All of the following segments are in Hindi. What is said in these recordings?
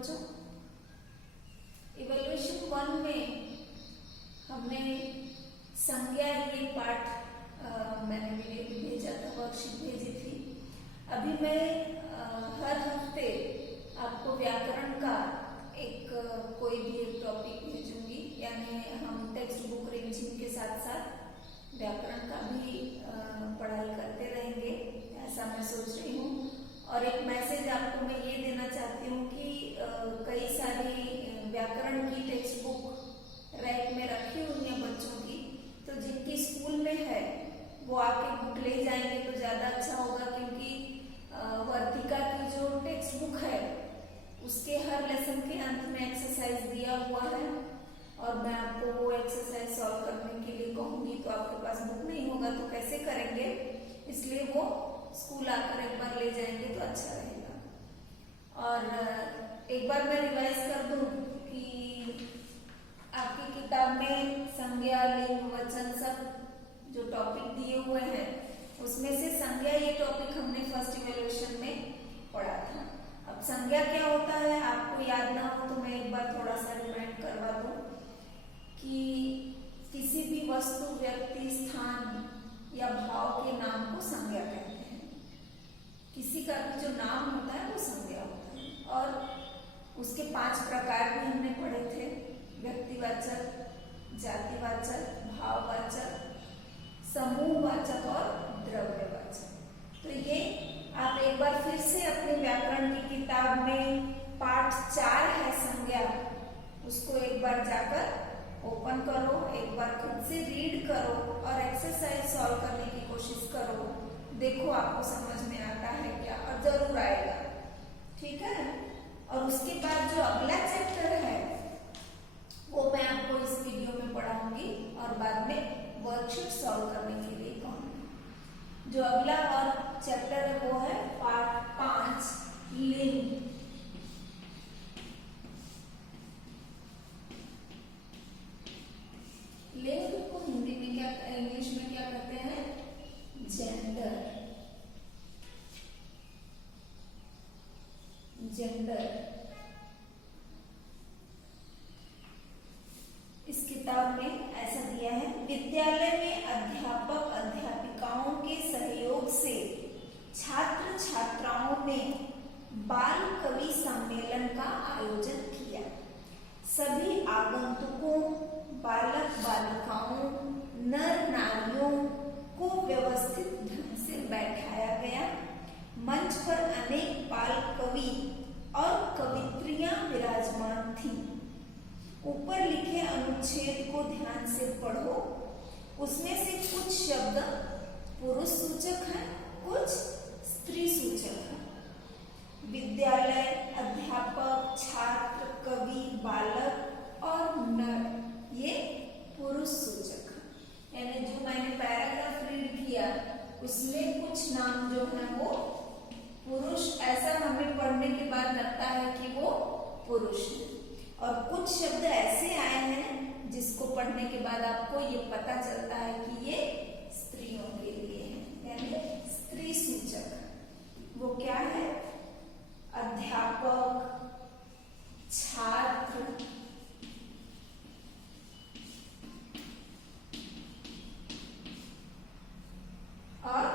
बच्चों। इवैल्यूएशन 1 में हमने संज्ञा ये पाठ मैंने वीडियो भेजा था, वर्कशीट भेजी थी। अभी मैं हर हफ्ते आपको व्याकरण का एक कोई भी एक टॉपिक भेजूंगी, यानी हम टेक्स्ट बुक रिविजन के साथ साथ व्याकरण का भी पढ़ाई करते रहेंगे, ऐसा मैं सोच रही हूँ। और एक मैसेज आपको मैं ये देना चाहती हूँ कि कई सारी व्याकरण की टेक्स्ट बुक रैक में रखी हुई है बच्चों की, तो जिनकी स्कूल में है वो आके बुक ले जाएंगे तो ज़्यादा अच्छा होगा, क्योंकि वर्तिका की जो टेक्स्ट बुक है उसके हर लेसन के अंत में एक्सरसाइज दिया हुआ है, और मैं आपको वो एक्सरसाइज सॉल्व करने के लिए कहूँगी। तो आपके पास बुक नहीं होगा तो कैसे करेंगे, इसलिए वो स्कूल आकर एक बार ले जाएंगे तो अच्छा रहेगा। और एक बार मैं रिवाइज कर दूं कि आपकी किताब में संज्ञा, लिंग, वचन सब जो टॉपिक दिए हुए हैं उसमें से संज्ञा ये टॉपिक हमने फर्स्ट इवैल्यूएशन में पढ़ा था। अब संज्ञा क्या होता है आपको याद ना हो तो मैं एक बार थोड़ा सा रिमाइंड करवा दूं कि किसी भी वस्तु, व्यक्ति, स्थान या भाव के नाम को संज्ञा कहते हैं। किसी का भी जो नाम होता है वो संज्ञा होता है, और उसके 5 प्रकार भी हमने पढ़े थे: व्यक्तिवाचक, जातिवाचक, भाववाचक, समूहवाचक और द्रव्यवाचक। तो ये आप एक बार फिर से अपने व्याकरण की किताब में पाठ 4 है संज्ञा, उसको एक बार जाकर ओपन करो, एक बार खुद से रीड करो और एक्सरसाइज सॉल्व करने की कोशिश करो। देखो आपको समझ में आता है क्या, और जरूर आएगा, ठीक है। और उसके बाद जो अगला चैप्टर है वो मैं आपको इस वीडियो में पढ़ाऊंगी और बाद में वर्कशीट सॉल्व करने के लिए कहूंगी। जो अगला और चैप्टर है वो है पार्ट 5 लिंग। लिंग को हिंदी में क्या, इंग्लिश में क्या कहते हैं? जेंडर। जेंडर इस किताब में ऐसा दिया है: विद्यालय में अध्यापक अध्यापिकाओं के सहयोग से छात्र छात्राओं ने बाल कवि सम्मेलन का आयोजन किया। सभी आगंतुकों, बालक बालिकाओं, नर नारियों को व्यवस्थित ढंग से बैठाया गया। मंच पर अनेक बाल कवि और कवित्रियां विराजमान थीं। ऊपर लिखे अनुच्छेद को ध्यान से पढ़ो। उसमें से कुछ शब्द पुरुष सूचक हैं, कुछ स्त्री सूचक हैं। विद्यालय, अध्यापक, छात्र, कवि, बालक और नर ये पुरुष सूचक हैं। यानी जो मैंने पैराग्राफ रीड किया उसमें कुछ नाम जो है वो पुरुष, ऐसा हमें पढ़ने के बाद लगता है कि वो पुरुष है, और कुछ शब्द ऐसे आए हैं जिसको पढ़ने के बाद आपको ये पता चलता है कि ये स्त्रियों के लिए है, यानी स्त्री सूचक। वो क्या है? अध्यापक, छात्र, और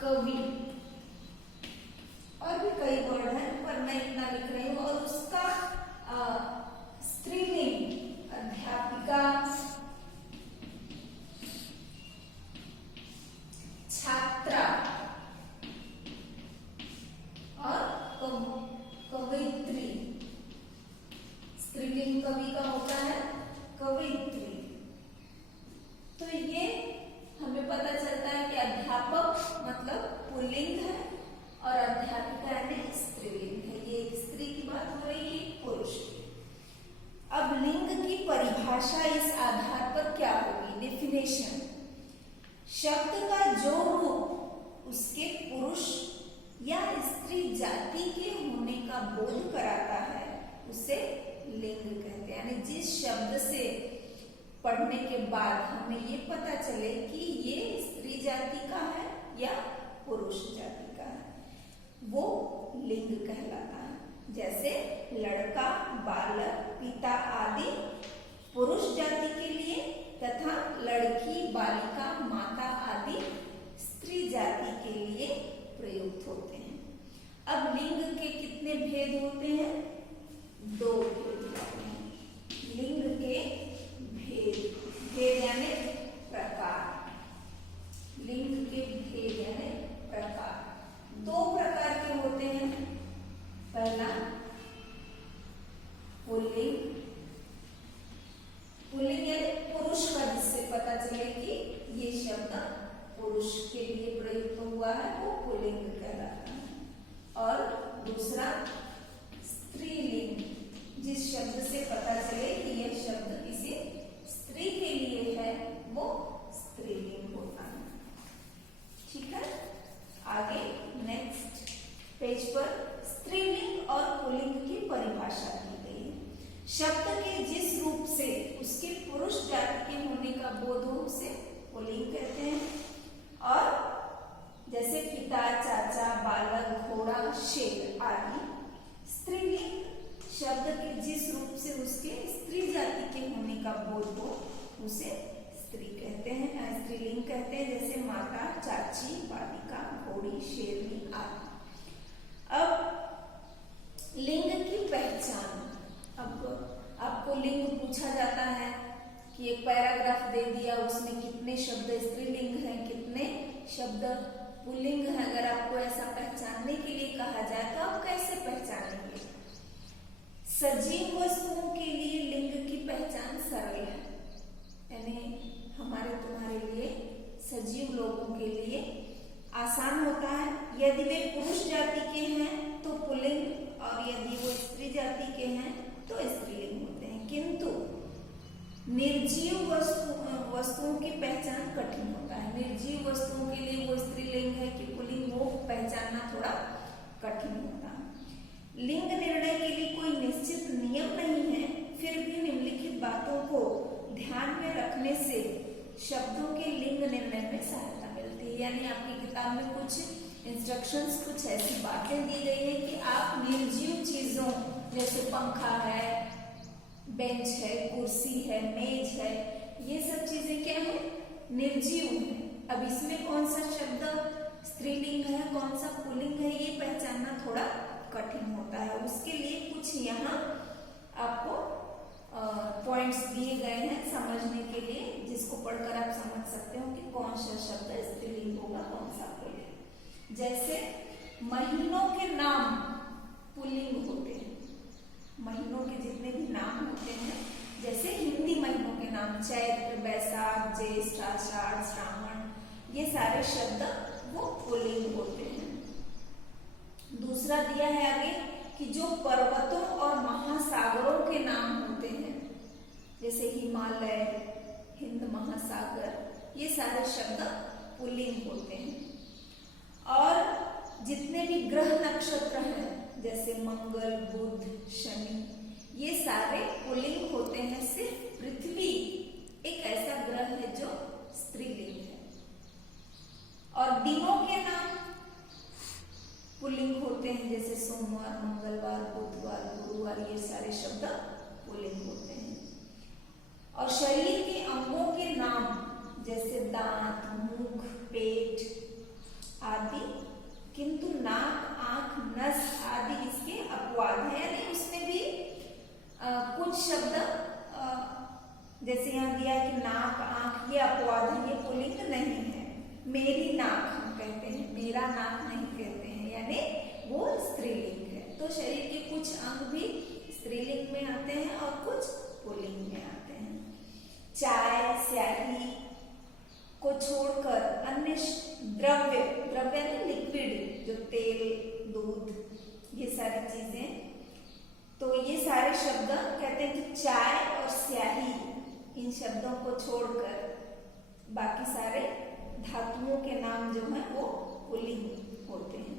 कवि, और भी कई वर्ड हैं पर मैं इतना लिख रही हूँ। और उसका स्त्रीलिंग अध्यापिका, छात्रा और कवित्री। स्त्रीलिंग कवि का होता है कवित्री। तो ये हमें पता चलता है कि अध्यापक मतलब पुल्लिंग है और अध्यापिका यानी स्त्रीलिंग है। ये एक स्त्री की बात हो रही है, पुरुष की। अब लिंग की परिभाषा इस आधार पर क्या होगी? डेफिनेशन: शब्द का जो रूप उसके पुरुष या स्त्री जाति के होने का बोध कराता है उसे लिंग कहते हैं। यानी जिस शब्द से पढ़ने के बाद हमें ये पता चले कि ये स्त्री जाति का है या पुरुष जाति का है, वो लिंग कहलाता है। जैसे भेद होते हैं, दो भेद होते हैं। लिंग के भेद, भेद यानी प्रकार, लिंग के भेद यानी प्रकार, दो प्रकार के होते हैं। पहला पुल्लिंग, पुल्लिंग यानी पुरुष का, जिससे पता चले कि ये शब्द पुरुष के लिए प्रयुक्त हुआ है, वो पुल्लिंग कहलाता है। और दूसरा स्त्रीलिंग, जिस शब्द से पता चले कि यह शब्द किसी स्त्री के लिए है, वो स्त्रीलिंग होता है। ठीक है, आगे नेक्स्ट पेज पर स्त्रीलिंग और पुल्लिंग की परिभाषा की गई है। शब्द के जिस रूप से उसके पुरुष जाति के होने का बोध हो उसे पुल्लिंग कहते हैं। और जैसे पिता, चाचा, बालक, घोड़ा, शेर आदि। स्त्रीलिंग शब्द के जिस रूप से उसके स्त्री जाति के होने का बोध हो उसे स्त्री कहते हैं, स्त्रीलिंग कहते हैं। जैसे माता, चाची, बालिका, घोड़ी, शेरनी आदि। अब लिंग की पहचान। अब आपको लिंग पूछा जाता है कि एक पैराग्राफ दे दिया, उसमें कितने शब्द स्त्रीलिंग हैं, कितने शब्द पुल्लिंग है। अगर आपको ऐसा पहचानने के लिए कहा जाए तो आप कैसे पहचानेंगे? सजीव वस्तुओं के लिए लिंग की पहचान सरल है, यानी हमारे तुम्हारे लिए, सजीव लोगों के लिए आसान होता है। यदि वे पुरुष जाति के हैं तो पुल्लिंग, और यदि वो स्त्री जाति के हैं तो स्त्रीलिंग होते हैं। किंतु निर्जीव वस्तुओं की पहचान कठिन होता है। निर्जीव वस्तुओं के लिए वो स्त्रीलिंग है कि पुल्लिंग, वो पहचानना थोड़ा कठिन होता है। लिंग निर्णय के लिए कोई निश्चित नियम नहीं है, फिर भी निम्नलिखित बातों को ध्यान में रखने से शब्दों के लिंग निर्णय में सहायता मिलती है। यानी आपकी किताब में कुछ इंस्ट्रक्शंस, कुछ ऐसी बातें दी गई है कि आप निर्जीव चीजों जैसे पंखा है, बेंच है, कुर्सी है, मेज है, ये सब चीजें क्या है? निर्जीव है। अब इसमें कौन सा शब्द स्त्रीलिंग है, कौन सा पुल्लिंग है, ये पहचानना थोड़ा कठिन होता है। उसके लिए कुछ यहाँ आपको पॉइंट्स दिए गए हैं समझने के लिए, जिसको पढ़कर आप समझ सकते हो कि कौन सा शब्द स्त्रीलिंग होगा, कौन सा पुल्लिंग। जैसे महीनों के नाम पुल्लिंग होते हैं। महीनों के जितने भी नाम होते हैं, जैसे हिंदी महीनों के नाम चैत्र, बैसाख, ज्येष्ठ, आषाढ़, श्रावण, ये सारे शब्द वो पुल्लिंग होते हैं। दूसरा दिया है आगे कि जो पर्वतों और महासागरों के नाम होते हैं, जैसे हिमालय, हिंद महासागर, ये सारे शब्द पुल्लिंग होते हैं। और जितने भी ग्रह नक्षत्र हैं, जैसे मंगल, बुध, शनि, ये सारे पुल्लिंग होते हैं। सिर्फ पृथ्वी एक ऐसा ग्रह है जो स्त्रीलिंग है। और दिनों के नाम पुल्लिंग होते हैं, जैसे सोमवार, मंगलवार, बुधवार, गुरुवार, ये सारे शब्द पुल्लिंग होते हैं। और शरीर के अंगों के नाम, जैसे दांत, मुख, पेट आदि, किंतु नाक, आंख, नस आदि इसके अपवाद है। यानी उसमें भी कुछ शब्द जैसे यहाँ दिया कि नाक, आंख, ये अपवाद है, ये पुल्लिंग नहीं है। मेरी नाक हम कहते हैं, मेरा नाक नहीं कहते हैं, यानी वो स्त्रीलिंग है। तो शरीर के कुछ अंग भी स्त्रीलिंग में आते हैं और कुछ पुल्लिंग में आते हैं। चाय, स्याही को छोड़कर अन्य द्रव्य, द्रव्य यानी लिक्विड, जो तेल, दूध, ये सारी चीजें, तो ये सारे शब्द कहते हैं कि चाय और स्याही, इन शब्दों को छोड़कर बाकी सारे धातुओं के नाम जो हैं वो पुल्लिंग होते हैं।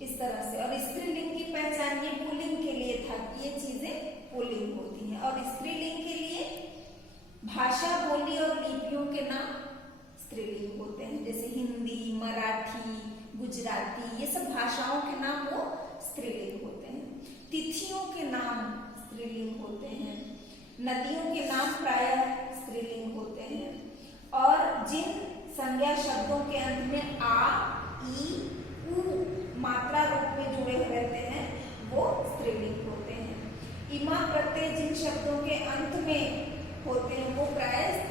इस तरह से। और स्त्रीलिंग की पहचान ये पुल्लिंग के लिए था कि ये चीजें पुल्लिंग होती हैं। और स्त्रीलिंग के लिए भाषा, बोली और लिपियों के नाम स्त्रीलिंग होते हैं, जैसे हिंदी, मराठी, गुजराती, ये सब भाषाओं के नाम वो स्त्रीलिंग होते हैं। तिथियों के नाम स्त्रीलिंग होते हैं। नदियों के नाम प्रायः स्त्रीलिंग होते हैं। और जिन संज्ञा शब्दों के अंत में आ, ई, उ मात्रा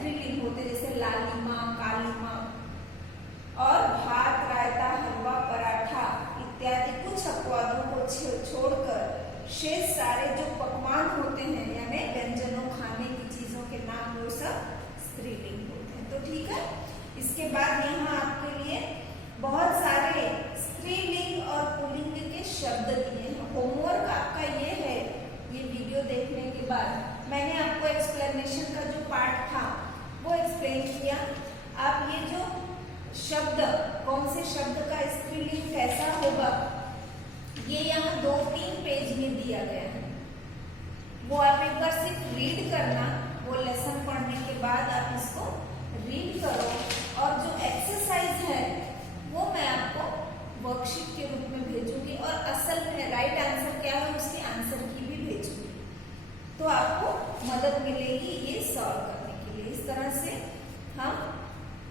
स्त्रीलिंग होते हैं, जैसे लालिमा, कालिमा। और भात, रायता, हलवा, पराठा इत्यादि कुछ अपवादों को छोड़कर शेष सारे जो पकवान होते हैं यानी व्यंजनों, खाने की चीजों के नाम, वो सब स्त्रीलिंग होते हैं। तो ठीक है, इसके बाद यहाँ आपके लिए बहुत सारे स्त्रीलिंग और पुल्लिंग के शब्द दिए हैं। होमवर्क आपका ये है, ये वीडियो देखने के बाद मैंने आपको एक्सप्लेनेशन का जो पार्ट था वो एक्सप्लेन किया। आप ये जो शब्द, कौन से शब्द का स्त्रीलिंग कैसा होगा, ये यहाँ 2-3 पेज में दिया गया है। वो आप एक बार सिर्फ रीड करना, वो लेसन पढ़ने के बाद आप इसको रीड करो। और जो एक्सरसाइज है वो मैं आपको वर्कशीट के रूप में भेजूंगी और असल में राइट आंसर क्या है उसके आंसर की भी भेजूंगी, तो आपको मदद मिलेगी ये सॉल्व करने के लिए। इस तरह से हम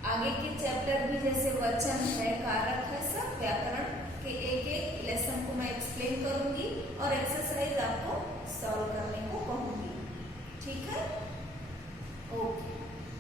आगे के चैप्टर भी, जैसे वचन है, कारक है, सब व्याकरण के एक एक लेसन को मैं एक्सप्लेन करूंगी और एक्सरसाइज आपको सॉल्व करने को कहूंगी। ठीक है।